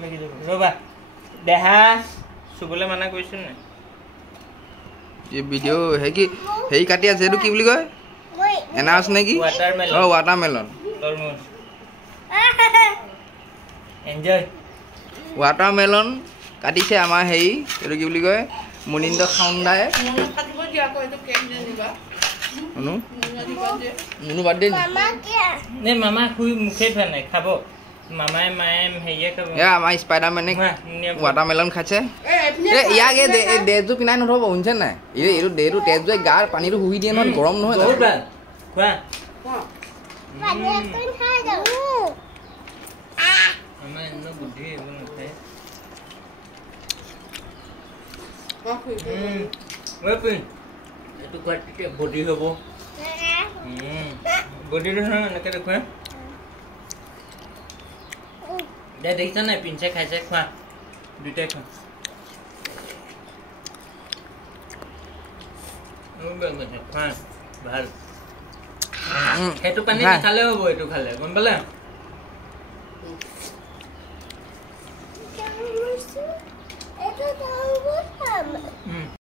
লাগি যাব ৰবা দেহা সুবলে মানা কৰিছো না ये वीडियो है कि हे काटिया जेडू की বুলি কয় এনাউন্স নেকি ওয়াটারমেলন ওয়াটারমেলন তরমুজ এনজয় ওয়াটারমেলন কাটিছে আমাৰ হেই এটো কি বুলি কয় মুনিন্দ খাউন্দাই কাটিব দিয়া কয় তো কেক নিবা মুনু বাৰ্থডে মামা কি নে মামা খুই মুখে ফানে খাব মামাই মায়ে হেইয়ে খাব এ আমাৰ স্পাইডাৰম্যানে ওয়াটারমেলন খাইছে এ ইয়াগে দেজু পিনাই নথব শুনছে নাই এটো দেটো তেজু গাৰ পানীটো হুই দিয়ে নহয় গৰম নহয় বহুত ভাল খোৱা পানী একন খাই যাও মামা এন্ন বুদ্ধি এবো নখায় ওপেন এটো কোয়াটিতে বডি হব বডি না এনেকে দেখুৱা দে দেখিছ না পিনছে খাইছে খোৱা দুইটাই খোৱা খোৱা ভাল সেইটো পানী খালে হ'ব এইটো খালে গম পালে